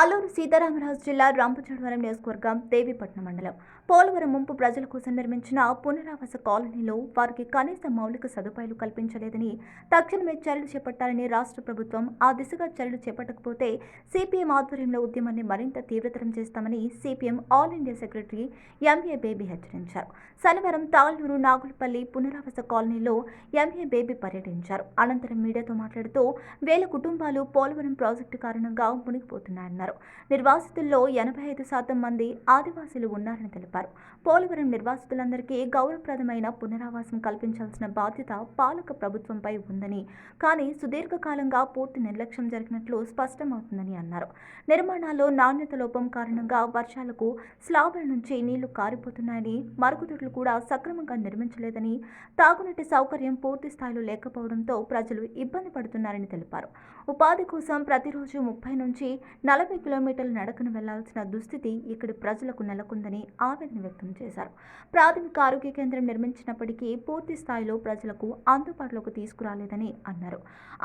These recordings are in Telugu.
ఆలూరు సీతారామరాజు జిల్లా రాంపచోడవరం నియోజకవర్గం దేవీపట్నం మండలం. పోలవరం ముంపు ప్రజల కోసం నిర్మించిన పునరావాస కాలనీలో వారికి కనీస మౌలిక సదుపాయాలు కల్పించలేదని తక్షణమే చర్యలు చేపట్టాలని రాష్ట్ర ప్రభుత్వం ఆ దిశగా చర్యలు చేపట్టకపోతే సిపిఎం ఆధ్వర్యంలో ఉద్యమాన్ని మరింత తీవ్రతరం చేస్తామని CPM all India secretary M A Baby హెచ్చరించారు. శనివారం తాళ్ళూరు నాగులపల్లి పునరావాస కాలనీలో ఎంఏ బేబీ పర్యటించారు. అనంతరం మీడియాతో మాట్లాడుతూ వేల కుటుంబాలు పోలవరం ప్రాజెక్టు కారణంగా మునిగిపోతున్నాయన్నారు. నిర్వాసితుల్లో ఎనభై ఐదు శాతం మంది ఆదివాసీలు ఉన్నారని తెలిపారు. పోలవరం నిర్వాసితులందరికీ గౌరవప్రదమైన పునరావాసం కల్పించాల్సిన బాధ్యత పాలక ప్రభుత్వంపై ఉందని కానీ సుదీర్ఘకాలంగా పూర్తి నిర్లక్ష్యం జరిగినట్లు స్పష్టమవుతుందని అన్నారు. నిర్మాణాల్లో నాణ్యత లోపం కారణంగా వర్షాలకు స్లాబుల నుంచి నీళ్ళు కారిపోతున్నాయని మరుగుదొడ్లు కూడా సక్రమంగా నిర్మించలేదని తాగునీటి సౌకర్యం పూర్తి స్థాయిలో లేకపోవడంతో ప్రజలు ఇబ్బంది పడుతున్నారని తెలిపారు. ఉపాధి కోసం ప్రతిరోజు ముప్పై నుంచి నలభై కిలోమీటర్ల నడకను వెళ్ళాల్సిన దుస్థితి ఇక్కడి ప్రజలకు నెలకొందని ఆవేదన వ్యక్తం చేశారు. ప్రాథమిక ఆరోగ్య కేంద్రం నిర్మించినప్పటికీ పూర్తి స్థాయిలో ప్రజలకు అందుబాటులోకి తీసుకురాలేదని అన్నారు.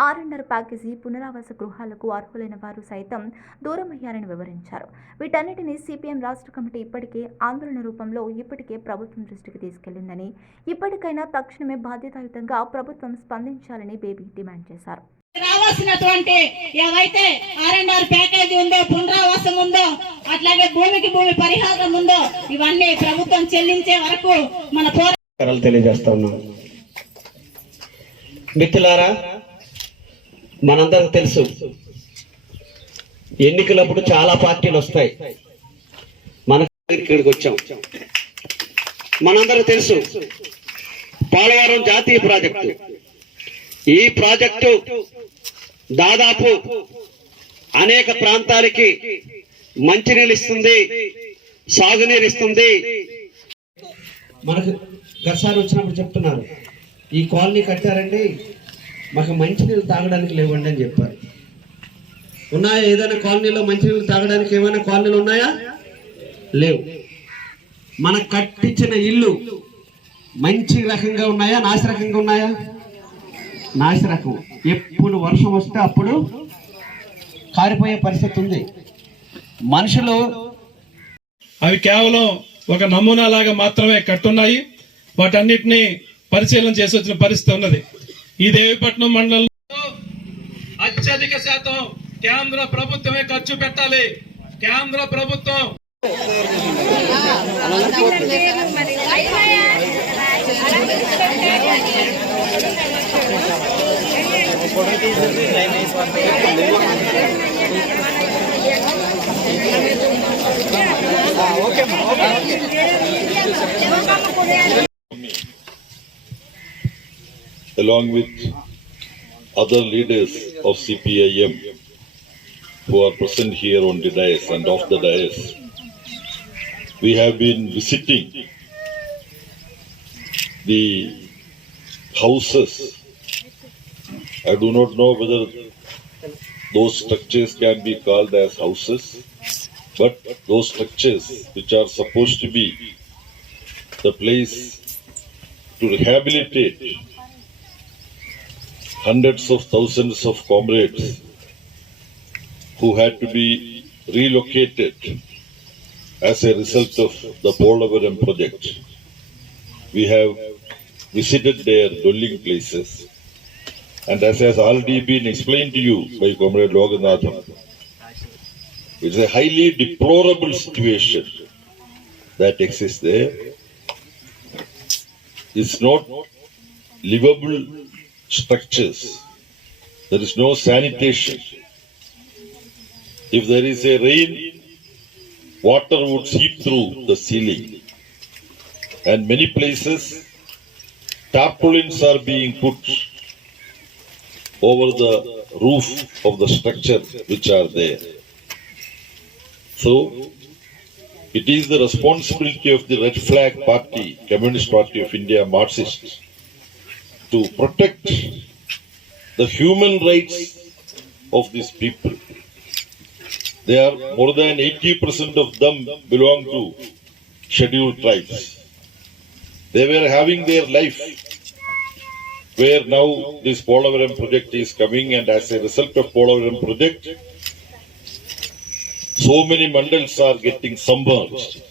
ఆర్ఎండర్ ప్యాకేజీ పునరావాస గృహాలకు అర్హులైన వారు సైతం దూరమయ్యారని వివరించారు. వీటన్నిటిని సిపిఎం రాష్ట్ర కమిటీ ఇప్పటికే ఆందోళన రూపంలో ఇప్పటికే ప్రభుత్వం దృష్టికి తీసుకెళ్ళిందని ఇప్పటికైనా తక్షణమే బాధ్యతాయుతంగా ప్రభుత్వం స్పందించాలని బేబీ డిమాండ్ చేశారు. రావాల్సినటువంటి ఏవైతే ఆర్ ప్యాకేజీ ఉందో పునరావాసం ఉందో అట్లాగే భూమికి భూమి పరిహారం ఉందో ఇవన్నీ ప్రభుత్వం చెల్లించే వరకు మన పోరాటాలు తెలియజేస్తా ఉన్నాం. మిత్రులారా మనందరికి తెలుసు ఎన్నికలప్పుడు చాలా పార్టీలు వస్తాయి. మన ఇక్కడికి వచ్చాం. మనందరికి తెలుసు పోలవరం జాతీయ ప్రాజెక్టు. ఈ ప్రాజెక్టు దాదాపు అనేక ప్రాంతాలకి మంచినీళ్ళు ఇస్తుంది సాగునీరు ఇస్తుంది మనకు గసాలు వచ్చినప్పుడు చెప్తున్నారు ఈ కాలనీ కట్టారండి మాకు మంచినీళ్ళు తాగడానికి లేవండి అని చెప్పారు. ఉన్నాయా? ఏదైనా కాలనీలో మంచినీళ్ళు తాగడానికి ఏమైనా కాలనీలు ఉన్నాయా? లేవు. మన కట్టించిన ఇల్లు మంచి రకంగా ఉన్నాయా? నాశ రకంగా ఉన్నాయా? నాశ రకం ఎప్పుడు వర్షం వస్తే అప్పుడు కారిపోయే పరిస్థితి ఉంది. మనుషులు అవి కేవలం ఒక నమూనా లాగా మాత్రమే కట్టున్నాయి. వాటన్నిటిని పరిశీలన చేసి వచ్చిన పరిస్థితి ఉన్నది. ఈ దేవిపట్నం మండలంలో అత్యధిక శాతం కేంద్ర ప్రభుత్వమే ఖర్చు పెట్టాలి. కేంద్ర ప్రభుత్వం along with other leaders of CPIM who are present here on the dais and off the dais. We have been visiting the houses. I do not know whether those structures can be called as houses, but those structures which are supposed to be the place to rehabilitate hundreds of thousands of comrades who had to be relocated as a result of the Polavaram project. We have visited their dwelling places and as has already been explained to you by Comrade Loganathan, it's a highly deplorable situation that exists there. It's not livable structures. There is no sanitation. If there is a rain, water would seep through the ceiling. And many places, tarpaulins are being put over the roof of the structure which are there. So, it is the responsibility of the Red Flag Party, Communist Party of India, Marxists, to protect the human rights of these people. They are more than 80% of them belong to scheduled tribes. They were having their life where now this Polavaram project is coming and as a result of Polavaram project, So many mandals are getting submerged.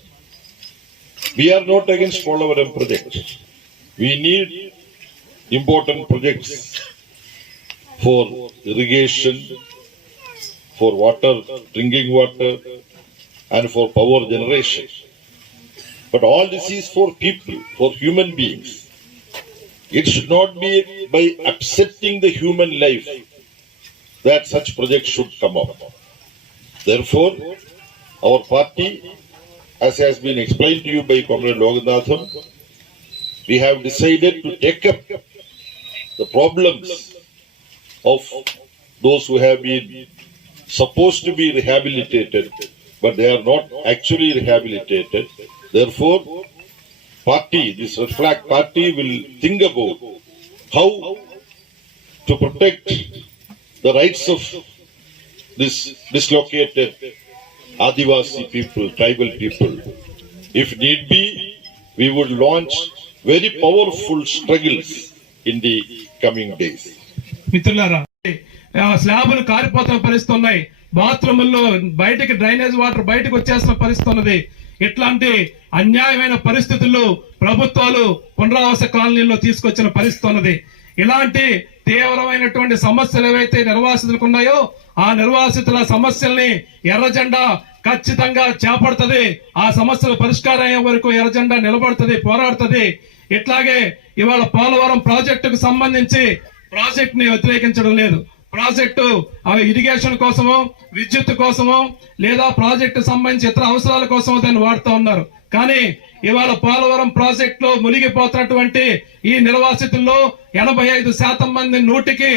We are not against Polavaram project. We need important projects for irrigation, for water, drinking water, and for power generation. But all this is for people, for human beings. It should not be by accepting the human life that such projects should come up. Therefore, our party, as has been explained to you by Comrade Loganathan, we have decided to take up the problems of those who have been supposed to be rehabilitated, but they are not actually rehabilitated. Therefore, party, this red flag party will think about how to protect the rights of this dislocated Adivasi people, tribal people. If need be, we would launch very powerful struggles in the coming days. మిత్రులారా ఆ స్లాబులు కారిపోతున్న పరిస్థితి ఉన్నాయి బాత్రూముల్లో బయటికి డ్రైనేజ్ వాటర్ బయటకు వచ్చేస్తున్న పరిస్థితి ఉన్నది. ఇట్లాంటి అన్యాయమైన పరిస్థితుల్లో ప్రభుత్వాలు పునరావాస కాలనీల్లో తీసుకొచ్చిన పరిస్థితి ఉన్నది. ఇలాంటి తీవ్రమైనటువంటి సమస్యలు ఏవైతే నిర్వాసితులకు ఉన్నాయో ఆ నిర్వాసితుల సమస్యల్ని ఎర్రజెండా ఖచ్చితంగా చేపడుతుంది. ఆ సమస్యల పరిష్కారం అయ్యే వరకు ఎర్రజెండా నిలబడుతుంది పోరాడుతుంది. ఇట్లాగే ఇవాళ పోలవరం ప్రాజెక్టుకు సంబంధించి ప్రాజెక్ట్ని వ్యతిరేకించడం లేదు. ప్రాజెక్టు అవి ఇరిగేషన్ కోసమో విద్యుత్ కోసమో లేదా ప్రాజెక్టు సంబంధించి ఇతర అవసరాల కోసమో దాన్ని వాడుతూ ఉన్నారు. కానీ ఇవాళ పోలవరం ప్రాజెక్టులో మునిగిపోతున్నటువంటి ఈ నిర్వాసితుల్లో ఎనభై ఐదు శాతం మంది నూటికి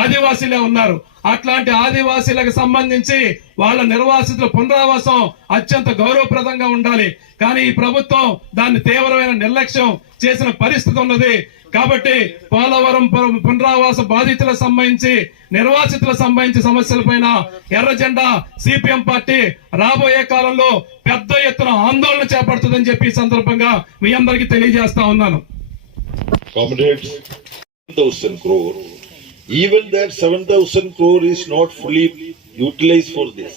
ఆదివాసీలే ఉన్నారు. అట్లాంటి ఆదివాసీలకు సంబంధించి వాళ్ళ నిర్వాసితుల పునరావాసం అత్యంత గౌరవప్రదంగా ఉండాలి. కానీ ఈ ప్రభుత్వం దాన్ని తీవ్రమైన నిర్లక్ష్యం చేసిన పరిస్థితి ఉన్నది కాబట్టి పోలవరం పునరావాస బాధితులకు సంబంధించి నిర్వాసితులకు సంబంధించి సమస్యలపైన ఎర్ర జెండా సిపిఎం పార్టీ రాబోయే కాలంలో పెద్ద ఎత్తున ఆందోళన చేపడుతుందని చెప్పి ఈ సందర్భంగా మీ అందరికీ తెలియజేస్తా ఉన్నాను Even that 7,000 crore is not fully utilized for this.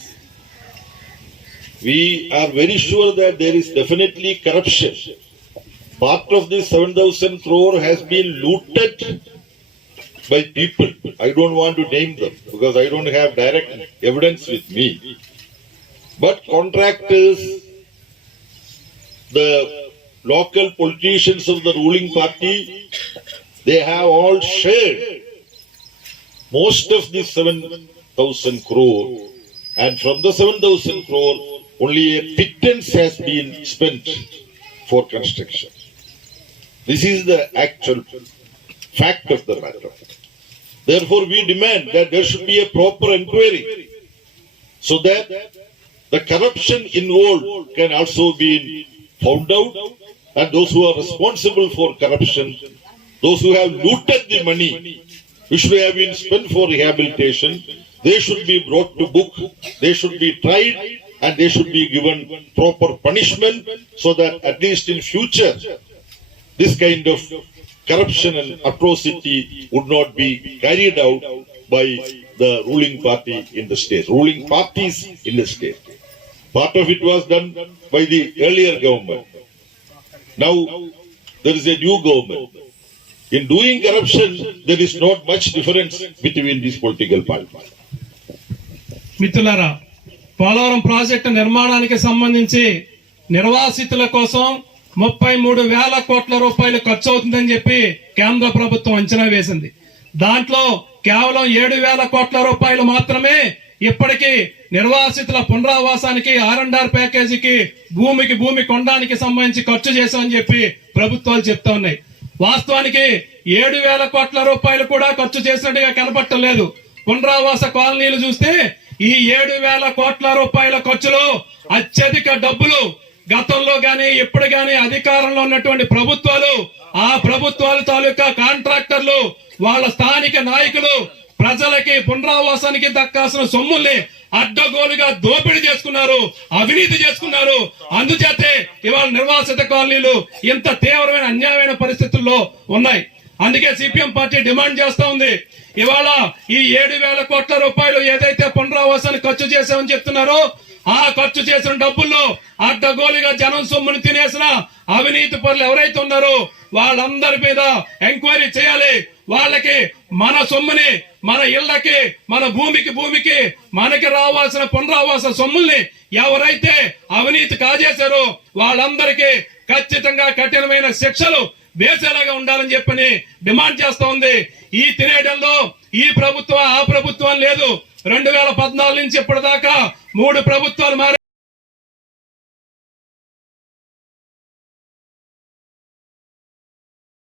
We are very sure that there is definitely corruption. Part of this 7,000 crore has been looted by people. I don't want to name them because I don't have direct evidence with me. But contractors, the local politicians of the ruling party, they have all shared most of the 7,000 crore. And from the 7,000 crore, only a pittance has been spent for construction. This is the actual fact of the matter. Therefore, we demand that there should be a proper inquiry so that the corruption involved can also be found out and those who are responsible for corruption, those who have looted the money which may have been spent for rehabilitation, they should be brought to book, they should be tried and they should be given proper punishment so that at least in future this kind of corruption and atrocity would not be carried out by the ruling party in the state, ruling parties in the state. Part of it was done by the earlier government. Now there is a new government. In doing corruption, there is not much difference between these political parties. మిత్రులారా పోలవరం ప్రాజెక్టు నిర్మాణానికి సంబంధించి నిర్వాసితుల కోసం ముప్పై మూడు వేల కోట్ల రూపాయలు ఖర్చు అవుతుందని చెప్పి కేంద్ర ప్రభుత్వం అంచనా వేసింది. దాంట్లో కేవలం ఏడు వేల కోట్ల రూపాయలు మాత్రమే ఇప్పటికీ నిర్వాసితుల పునరావాసానికి ఆర్ అండ్ ఆర్ ప్యాకేజీకి భూమికి భూమి కొనడానికి సంబంధించి ఖర్చు చేశామని చెప్పి ప్రభుత్వాలు చెప్తా ఉన్నాయి. వాస్తవానికి ఏడు వేల కోట్ల రూపాయలు కూడా ఖర్చు చేసినట్టుగా కనపట్టలేదు పునరావాస కాలనీలు చూస్తే ఈ ఏడు వేల కోట్ల రూపాయల ఖర్చులో అత్యధిక డబ్బులు గతంలో గానీ ఇప్పుడు గానీ అధికారంలో ఉన్నటువంటి ప్రభుత్వాలు ఆ ప్రభుత్వాల తాలూకా కాంట్రాక్టర్లు వాళ్ళ స్థానిక నాయకులు ప్రజలకి పునరావాసానికి దక్కాల్సిన సొమ్ముల్ని అడ్డగోలుగా దోపిడీ చేసుకున్నారు అవినీతి చేసుకున్నారు. అందుచేతే ఇవాళ నిర్వాసిత కాలనీలు ఇంత తీవ్రమైన అన్యాయమైన పరిస్థితుల్లో ఉన్నాయి. అందుకే సిపిఎం పార్టీ డిమాండ్ చేస్తా ఉంది. ఇవాళ ఈ ఏడు వేల కోట్ల రూపాయలు ఏదైతే పునరావాసాన్ని ఖర్చు చేశామని చెప్తున్నారో ఆ ఖర్చు చేసిన డబ్బుల్లో అడ్డగోలుగా జనం సొమ్ముని తినేసిన అవినీతి పనులు ఎవరైతే ఉన్నారో వాళ్ళందరి మీద ఎంక్వైరీ చేయాలి. వాళ్ళకి మన సొమ్ముని మన ఇళ్ళకి మన భూమికి భూమికి మనకి రావాల్సిన పునరావాస సొమ్ముల్ని ఎవరైతే అవినీతి కాజేశారో వాళ్ళందరికీ ఖచ్చితంగా కఠినమైన శిక్షలు వేసేలాగా ఉండాలని చెప్పని డిమాండ్ చేస్తా ఉంది. ఈ తినేయడంలో ఈ ప్రభుత్వం ఆ ప్రభుత్వం లేదు. రెండు వేల పద్నాలుగు నుంచి ఇప్పటిదాకా మూడు ప్రభుత్వాలు మారే